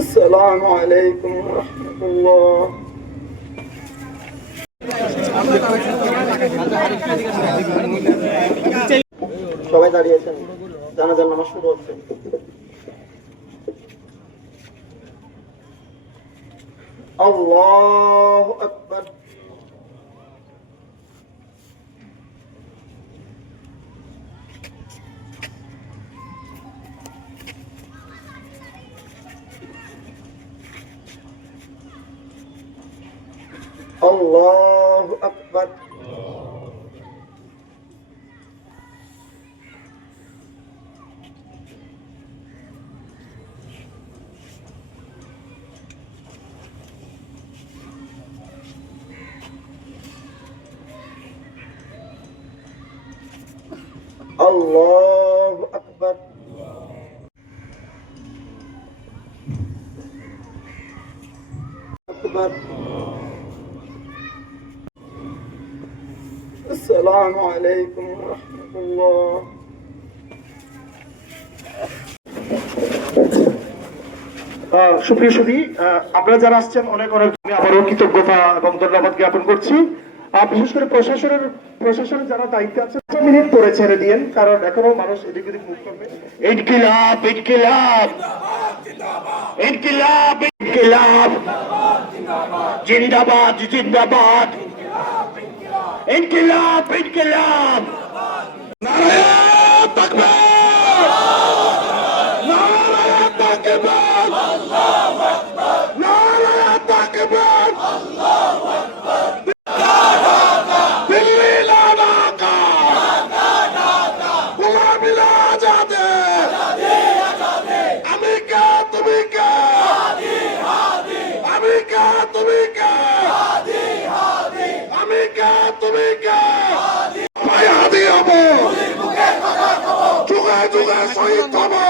আসসালামু আলাইকুম রাহমাতুল্লাহ। সবাই দাঁড়িয়েছেন, জানাজার নামাজ শুরু হচ্ছে। আল্লাহু আকবার। আল্লাহু আকবার। আল্লাহু আকবার। আকবার। আসসালামু আলাইকুম রাহমাতুল্লাহ। সুপ্রিয় সুধী, আপনারা যারা আসছেন অনেক অনেক আবারও কৃতজ্ঞতা এবং ধন্যবাদ জ্ঞাপন করছি। বিশেষ করে প্রশাসনের যারা দায়িত্বে আছে 5 মিনিট পরে ছেড়ে দিয়েন, কারণ এখনো মানুষ এদিক ওদিক মুভ করবে। ইনকিলাব ইনকিলাব ইনকিলাব ইনকিলাব জিন্দাবাদ জিন্দাবাদ ইনকিলাব ইনকিলাব নারায়ে তাকবীর নারায়ে তাকবীর আল্লাহু আকবার নারায়ে তাকবীর আল্লাহু আকবার দিল্লি লাগাকা লাগাকা গোলামি আজাদে আজাদে আমি কে তুমি কে হাদি হাদি আমি কে তুমি কে হাদি হাদি আমি কে তুমি কে হাদি হাদি হবো যুগে যুগে শহীদ হবো।